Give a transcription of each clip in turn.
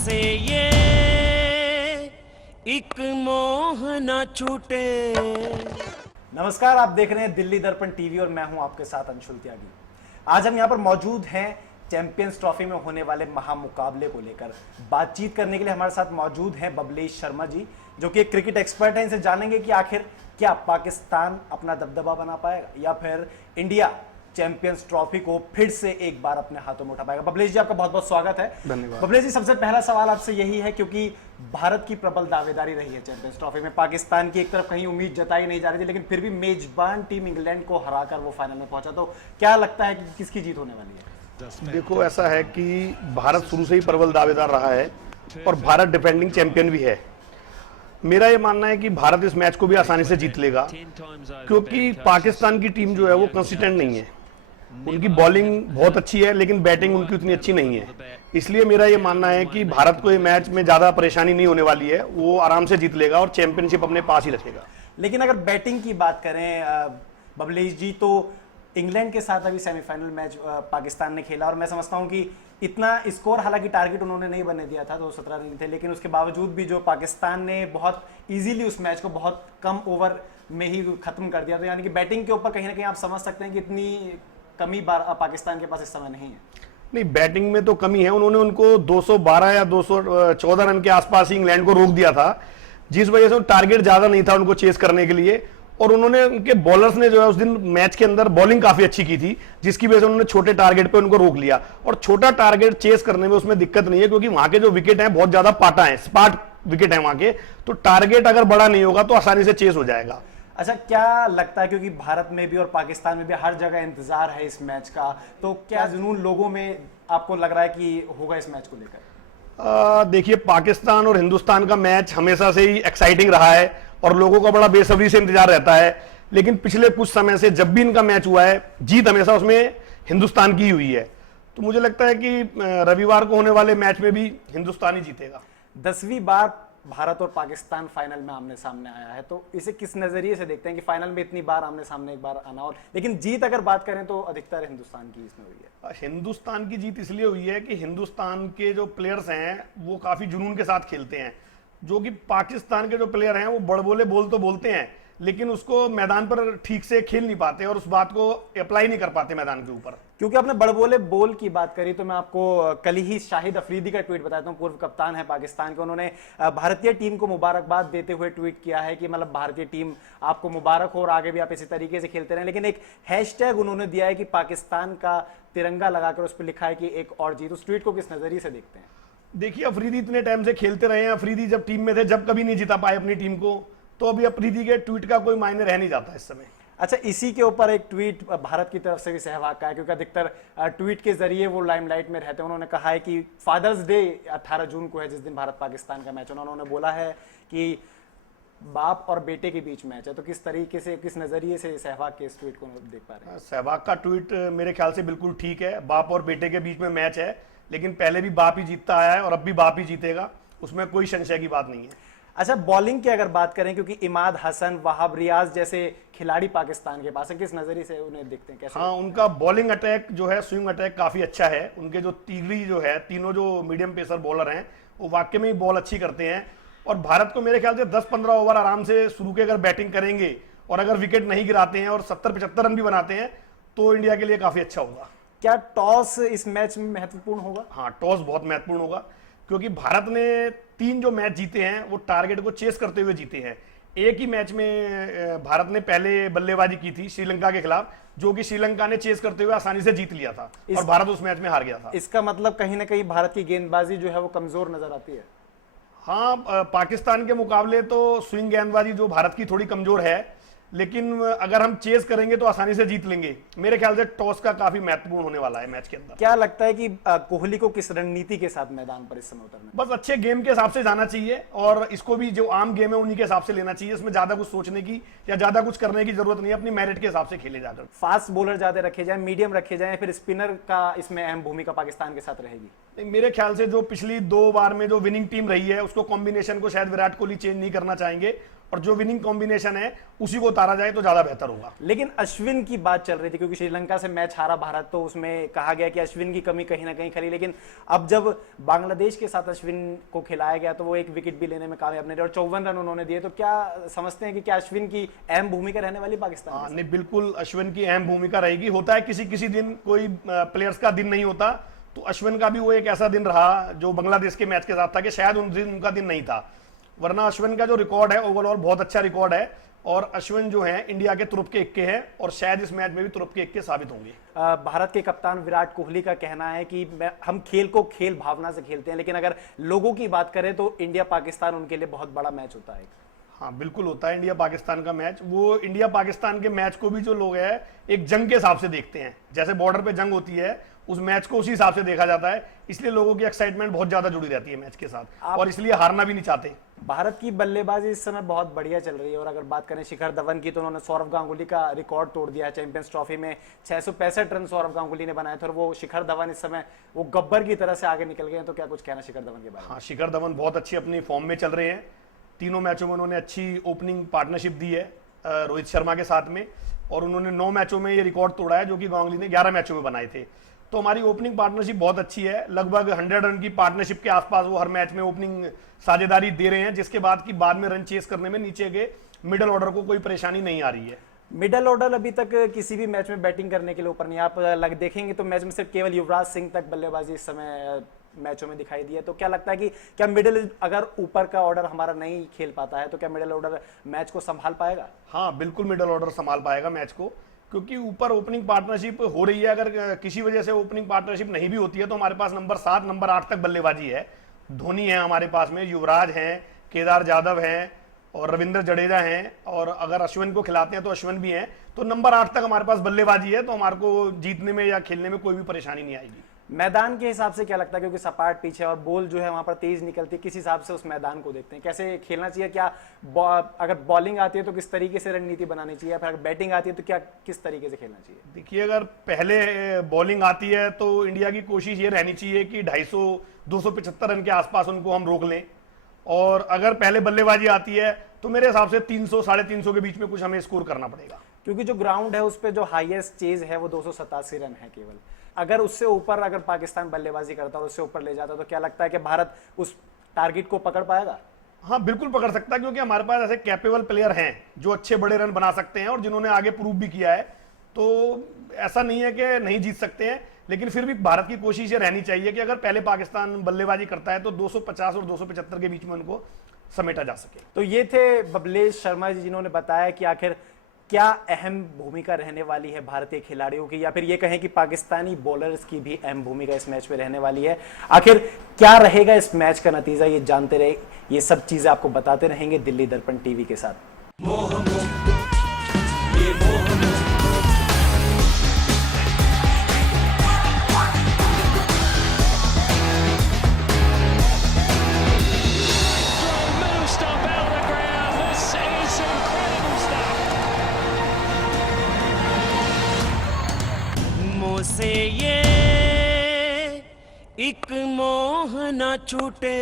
से ये एक मोह न छूटे। नमस्कार, आप देख रहे हैं दिल्ली दर्पण टीवी और मैं हूं आपके साथ अंशुल त्यागी। आज हम यहां पर मौजूद हैं चैंपियंस ट्रॉफी में होने वाले महामुकाबले को लेकर बातचीत करने के लिए। हमारे साथ मौजूद हैं बबलेश शर्मा जी, जो कि एक क्रिकेट एक्सपर्ट हैं। इनसे जानेंगे कि आखिर क्या पाकिस्तान अपना दबदबा बना पाएगा या फिर इंडिया चैंपियंस ट्रॉफी को फिर से एक बार अपने हाथों में उठा पाएगा। बबलेश जी, आपका बहुत बहुत स्वागत है। धन्यवाद। बबलेश जी, सबसे पहला सवाल आपसे यही है, क्योंकि भारत की प्रबल दावेदारी रही है चैंपियंस ट्रॉफी में। पाकिस्तान की एक तरफ कहीं उम्मीद जताई नहीं जा रही थी, लेकिन फिर भी मेजबान टीम इंग्लैंड को हराकर वो फाइनल में पहुंचा। तो क्या लगता है कि किसकी जीत होने वाली है? देखो, ऐसा है कि भारत शुरू से ही प्रबल दावेदार रहा है और भारत डिफेंडिंग चैंपियन भी है। मेरा ये मानना है कि भारत इस मैच को भी आसानी से जीत लेगा, क्योंकि पाकिस्तान की टीम जो है वो कंसिस्टेंट नहीं है। उनकी बॉलिंग बहुत अच्छी है, लेकिन बैटिंग उनकी उतनी अच्छी नहीं है। इसलिए मेरा ये मानना है कि भारत को ये मैच में ज्यादा परेशानी नहीं होने वाली है, वो आराम से जीत लेगा और चैंपियनशिप अपने पास ही रखेगा। लेकिन अगर बैटिंग की बात करें बबलेश जी, तो इंग्लैंड के साथ अभी सेमीफाइनल मैच पाकिस्तान ने खेला और मैं समझता हूं कि इतना स्कोर, हालांकि टारगेट उन्होंने नहीं बनने दिया था, 217 रन थे, लेकिन उसके बावजूद भी जो पाकिस्तान ने बहुत इजीली उस मैच को बहुत कम ओवर में ही खत्म कर दिया। तो यानी कि बैटिंग के ऊपर कहीं ना कहीं आप समझ सकते हैं कि इतनी कमी पाकिस्तान के पास इस समय नहीं है। नहीं, बैटिंग में तो कमी है। उन्होंने उनको 212 या 214 रन के आसपास ही इंग्लैंड को रोक दिया था, जिस वजह से टारगेट ज्यादा नहीं था उनको चेस करने के लिए। और उन्होंने, उनके बॉलर्स ने जो है उस दिन मैच के अंदर बॉलिंग काफी अच्छी की थी, जिसकी वजह से उन्होंने छोटे टारगेट पे उनको रोक लिया। और छोटा टारगेट चेस करने में उसमें दिक्कत नहीं है, क्योंकि वहां के जो विकेट हैं बहुत ज्यादा पाटा है, स्पाट विकेट है वहां के। तो टारगेट अगर बड़ा नहीं होगा तो आसानी से चेस हो जाएगा। अच्छा, क्या लगता है, क्योंकि भारत में भी और पाकिस्तान में भी हर जगह इंतजार है इस मैच का, तो क्या जुनून लोगों में आपको लग रहा है कि होगा इस मैच को लेकर? देखिए, पाकिस्तान और हिंदुस्तान का मैच हमेशा से ही एक्साइटिंग रहा है और लोगों का बड़ा बेसब्री से इंतजार रहता है। लेकिन पिछले कुछ समय से जब भी इनका मैच हुआ है, जीत हमेशा उसमें हिंदुस्तान की हुई है। तो मुझे लगता है कि रविवार को होने वाले मैच में भी हिंदुस्तान ही जीतेगा। 10वीं बार भारत और पाकिस्तान फाइनल में आमने सामने आया है, तो इसे किस नजरिए से देखते हैं कि फाइनल में इतनी बार आमने सामने एक बार आना, और लेकिन जीत अगर बात करें तो अधिकतर हिंदुस्तान की इसमें हुई है। हिंदुस्तान की जीत इसलिए हुई है कि हिंदुस्तान के जो प्लेयर्स हैं वो काफी जुनून के साथ खेलते हैं, जो कि पाकिस्तान के जो प्लेयर हैं वो बड़बोले बोल तो बोलते हैं, लेकिन उसको मैदान पर ठीक से खेल नहीं पाते और उस बात को अप्लाई नहीं कर पाते मैदान के ऊपर। क्योंकि आपने बड़बोले बोल की बात करी, तो मैं आपको कल ही शाहिद अफरीदी का ट्वीट बताता हूं। पूर्व कप्तान है पाकिस्तान के। उन्होंने भारतीय टीम को मुबारकबाद देते हुए ट्वीट किया है कि मतलब भारतीय टीम आपको मुबारक हो और आगे भी आप इसी तरीके से खेलते रहें। लेकिन एक हैशटैग उन्होंने दिया है कि पाकिस्तान का तिरंगा लगाकर उस पर लिखा है कि एक और जीत। उस ट्वीट को किस नजरिए से देखते हैं? देखिए, अफरीदी इतने टाइम से खेलते रहे हैं। अफरीदी जब टीम में थे, जब कभी नहीं जिता पाए अपनी टीम को, तो अभी अफरीदी के ट्वीट का कोई मायने रह नहीं जाता इस समय। अच्छा, इसी के ऊपर एक ट्वीट भारत की तरफ से भी सहवाग का है, क्योंकि अधिकतर ट्वीट के जरिए वो लाइमलाइट में रहते हैं। उन्होंने कहा है कि फादर्स डे 18 जून को है, जिस दिन भारत पाकिस्तान का मैच। उन्होंने बोला है कि बाप और बेटे के बीच मैच है। तो किस तरीके से, किस नजरिए से सहवाग के इस ट्वीट को देख पा रहे हैं? सहवाग का ट्वीट मेरे ख्याल से बिल्कुल ठीक है। बाप और बेटे के बीच में मैच है, लेकिन पहले भी बाप ही जीतता आया है और अब भी बाप ही जीतेगा, उसमें कोई संशय की बात नहीं है। अच्छा, बॉलिंग की अगर बात करें, क्योंकि इमाद हसन, वहाब रियाज जैसे खिलाड़ी पाकिस्तान के पास है, किस नजरिए से उन्हें देखते हैं, कैसे? हाँ, उनका बॉलिंग अटैक जो है, स्विंग अटैक काफी अच्छा है। उनके जो तीगड़ी जो है, तीनों जो मीडियम पेसर बॉलर हैं, वो वाकई में ही बॉल अच्छी करते हैं। और भारत को मेरे ख्याल से 10-15 ओवर आराम से शुरू के अगर बैटिंग करेंगे और अगर विकेट नहीं गिराते हैं और 70-75 रन भी बनाते हैं, तो इंडिया के लिए काफी अच्छा होगा। क्या टॉस इस मैच में महत्वपूर्ण होगा? हाँ, टॉस बहुत महत्वपूर्ण होगा, क्योंकि भारत ने 3 जो मैच जीते हैं वो टारगेट को चेस करते हुए जीते हैं। एक ही मैच में भारत ने पहले बल्लेबाजी की थी श्रीलंका के खिलाफ, जो कि श्रीलंका ने चेस करते हुए आसानी से जीत लिया था और भारत उस मैच में हार गया था। इसका मतलब कहीं ना कहीं भारत की गेंदबाजी जो है वो कमजोर नजर आती है। हाँ, पाकिस्तान के मुकाबले तो स्विंग गेंदबाजी जो भारत की थोड़ी कमजोर है, लेकिन अगर हम चेस करेंगे तो आसानी से जीत लेंगे। मेरे ख्याल से टॉस का काफी महत्वपूर्ण होने वाला है मैच के अंदर। क्या लगता है कि कोहली को किस रणनीति के साथ मैदान पर इस समय उतरना? बस अच्छे गेम के हिसाब से जाना चाहिए और इसको भी जो आम गेम है उन्हीं के हिसाब से लेना चाहिए। इसमें ज्यादा कुछ सोचने की या ज्यादा कुछ करने की जरूरत नहीं है। अपनी मेरिट के हिसाब से खेले जाकर फास्ट बॉलर ज्यादा रखे जाए, मीडियम रखे जाए, फिर स्पिनर का इसमें अहम भूमिका पाकिस्तान के साथ रहेगी? मेरे ख्याल से जो पिछली 2 बार में जो विनिंग टीम रही है उसको कॉम्बिनेशन को शायद विराट कोहली चेंज नहीं करना चाहेंगे, और जो विनिंग कॉम्बिनेशन है उसी को उतारा जाए तो ज्यादा बेहतर होगा। लेकिन अश्विन की बात चल रही थी, क्योंकि श्रीलंका से मैच हारा भारत, तो उसमें कहा गया कि अश्विन की कमी कहीं ना कहीं खली, लेकिन अब जब बांग्लादेश के साथ अश्विन को खिलाया गया तो वो एक विकेट भी लेने में कामयाब नहीं रहे और 54 रन उन्होंने दिए। तो क्या समझते हैं कि क्या अश्विन की अहम भूमिका रहने वाली पाकिस्तान में? नहीं, बिल्कुल अश्विन की अहम भूमिका रहेगी। होता है किसी किसी दिन कोई प्लेयर्स का दिन नहीं होता, तो अश्विन का भी वो एक ऐसा दिन रहा जो बांग्लादेश के मैच के साथ था कि शायद उन दिन उनका दिन नहीं था, वरना अश्विन का जो रिकॉर्ड है ओवरऑल बहुत अच्छा रिकॉर्ड है, और अश्विन जो है इंडिया के तुरुप के इक्के हैं और शायद इस मैच में भी तुरुप के इक्के साबित होंगे। भारत के कप्तान विराट कोहली का कहना है कि हम खेल को खेल भावना से खेलते हैं, लेकिन अगर लोगों की बात करें तो इंडिया पाकिस्तान उनके लिए बहुत बड़ा मैच होता है। हाँ बिल्कुल होता है इंडिया पाकिस्तान का मैच। वो इंडिया पाकिस्तान के मैच को भी जो लोग हैं एक जंग के हिसाब से देखते हैं, जैसे बॉर्डर पे जंग होती है उस मैच को उसी हिसाब से देखा जाता है, इसलिए लोगों की एक्साइटमेंट बहुत ज्यादा जुड़ी रहती है मैच के साथ, और इसलिए हारना भी नहीं चाहते। भारत की बल्लेबाजी इस समय बहुत बढ़िया चल रही है, और अगर बात करें शिखर धवन की तो उन्होंने सौरव गांगुली का रिकॉर्ड तोड़ दिया है। चैंपियंस ट्रॉफी में 665 रन सौरव गांगुली ने बनाए थे, और वो शिखर धवन इस समय वो गब्बर की तरह से आगे निकल गए हैं। तो क्या कुछ कहना शिखर धवन के बारे में? हाँ, शिखर धवन बहुत अच्छी अपनी फॉर्म में चल रहे हैं। तीनों मैचों में उन्होंने अच्छी ओपनिंग पार्टनरशिप दी है रोहित शर्मा के साथ में, और उन्होंने 9 मैचों में ये रिकॉर्ड तोड़ा है जो कि गांगुली ने 11 मैचों में बनाए थे। तो हमारी ओपनिंग पार्टनरशिप बहुत अच्छी है, लगभग 100 रन की पार्टनरशिप के आसपास वो हर मैच में ओपनिंग साझेदारी दे रहे हैं, जिसके बाद में रन चेस करने में नीचे के मिडिल ऑर्डर को कोई परेशानी नहीं आ रही है। मिडिल ऑर्डर अभी तक किसी भी मैच में बैटिंग करने के लिए ऊपर नहीं, आप देखेंगे तो मैच में सिर्फ केवल युवराज सिंह तक बल्लेबाजी इस समय मैचों में दिखाई दी है। तो क्या लगता है कि क्या मिडिल, अगर ऊपर का ऑर्डर हमारा नहीं खेल पाता है तो क्या मिडिल ऑर्डर मैच को संभाल पाएगा? हाँ बिल्कुल, मिडिल ऑर्डर संभाल पाएगा मैच को, क्योंकि ऊपर ओपनिंग पार्टनरशिप हो रही है। अगर किसी वजह से ओपनिंग पार्टनरशिप नहीं भी होती है तो हमारे पास नंबर 7 नंबर 8 तक बल्लेबाजी है। धोनी है हमारे पास में, युवराज हैं, केदार जाधव हैं और रविंद्र जडेजा हैं, और अगर अश्विन को खिलाते हैं तो अश्विन भी हैं। तो नंबर 8 तक हमारे पास बल्लेबाजी है, तो हमारे को जीतने में या खेलने में कोई भी परेशानी नहीं आएगी। मैदान के हिसाब से क्या लगता है, क्योंकि सपाट पीछे और बॉल जो है वहां पर तेज निकलती है, किस हिसाब से उस मैदान को देखते हैं, कैसे खेलना चाहिए? क्या अगर बॉलिंग आती है तो किस तरीके से रणनीति बनानी चाहिए, फिर अगर बैटिंग आती है तो क्या किस तरीके से खेलना चाहिए? देखिए, अगर पहले बॉलिंग आती है तो इंडिया की कोशिश ये रहनी चाहिए कि 250-275 रन के आसपास उनको हम रोक लें, और अगर पहले बल्लेबाजी आती है तो मेरे हिसाब से 300-350 के बीच में कुछ हमें स्कोर करना पड़ेगा, क्योंकि जो ग्राउंड है उस पर जो हाईएस्ट चेज है वो 287 रन है केवल। अगर उससे ऊपर अगर पाकिस्तान बल्लेबाजी करता और उससे ऊपर ले जाता तो क्या लगता है कि भारत उस टारगेट को पकड़ पाएगा? हाँ बिल्कुल पकड़ सकता है, क्योंकि हमारे पास ऐसे कैपेबल प्लेयर हैं जो अच्छे बड़े रन बना सकते हैं और जिन्होंने आगे प्रूव भी किया है। तो ऐसा नहीं है कि नहीं जीत सकते हैं, लेकिन फिर भी भारत की कोशिश ये रहनी चाहिए कि अगर पहले पाकिस्तान बल्लेबाजी करता है तो 250 और 275 के बीच में उनको समेटा जा सके। तो ये थे बबलेश शर्मा जी, जिन्होंने बताया कि आखिर क्या अहम भूमिका रहने वाली है भारतीय खिलाड़ियों की, या फिर ये कहें कि पाकिस्तानी बॉलर्स की भी अहम भूमिका इस मैच में रहने वाली है। आखिर क्या रहेगा इस मैच का नतीजा, ये जानते रहे, ये सब चीजें आपको बताते रहेंगे दिल्ली दर्पण टीवी के साथ। से ये एक मोह न छूटे।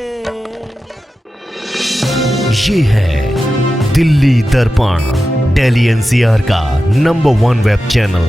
ये है दिल्ली दर्पण, दिल्ली एनसीआर का नंबर 1 वेब चैनल।